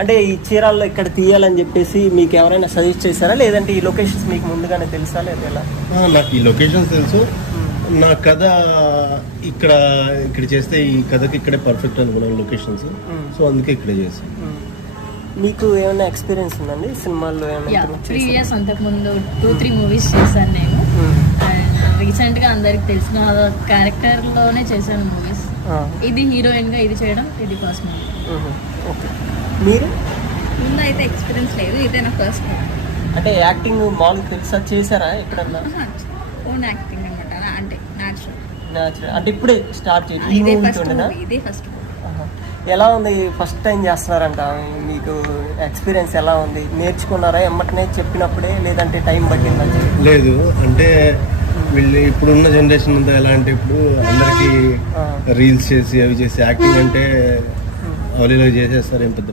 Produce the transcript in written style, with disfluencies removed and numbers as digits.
అంటే ఈ చీరాల్లో ఇక్కడ తీయాలని చెప్పేసి మీకు ఎవరైనా సజెస్ట్ చేశారా, లేదంటే ఈ లొకేషన్స్ మీకు ముందుగానే తెలుసా లేదా ఎలా? నాకు ఈ లొకేషన్స్ తెలుసు. నా కథ ఇక్కడ చేస్తే ఈ కథకి ఇక్కడే పర్ఫెక్ట్ అనుకున్నాను లొకేషన్స్. సో అందుకే ఇక్కడే చేసి. మీకు ఏమైనా ఎక్స్పీరియన్స్ ఉందండి సినిమాల్లో? ప్రీవియస్ అంతకుముందు 2-3 మూవీస్ చేశాను నేను. రీసెంట్గా అందరికి తెలిసిన క్యారెక్టర్లోనే చేశాను మూవీస్. ఇది హీరోయిన్గా ఇది చేయడం ఇది ఫస్ట్ మూవీ. ఓకే. మీరు ముందు అయితే ఎక్స్పీరియన్స్ లేదు, ఇదే నా ఫస్ట్ మూవీ. అంటే యాక్టింగ్ మామూలుగా తెలుసా, చేశారా ఎక్కడన్నా? ఓన్ యాక్టింగ్ అనమాట, అంటే న్యాచురల్. అంటే ఇప్పుడే స్టార్ట్ చేయండి ఈ మూవీతోనేనా? ఇదే ఫస్ట్ మూవీ. ఎలా ఉంది? ఫస్ట్ టైం చేస్తున్నారంట, మీకు ఎక్స్పీరియన్స్ ఎలా ఉంది? నేర్చుకున్నారా ఎమ్మటనే చెప్పినప్పుడే, లేదంటే టైం పట్టిందా? లేదు, అంటే వీళ్ళు ఇప్పుడున్న జనరేషన్ అంతా ఎలా అంటే ఇప్పుడు అందరికి రీల్స్ చేసి అవి చేసి యాక్టింగ్ అంటే అవలీలో చేసేస్తారు. ఏం పెద్ద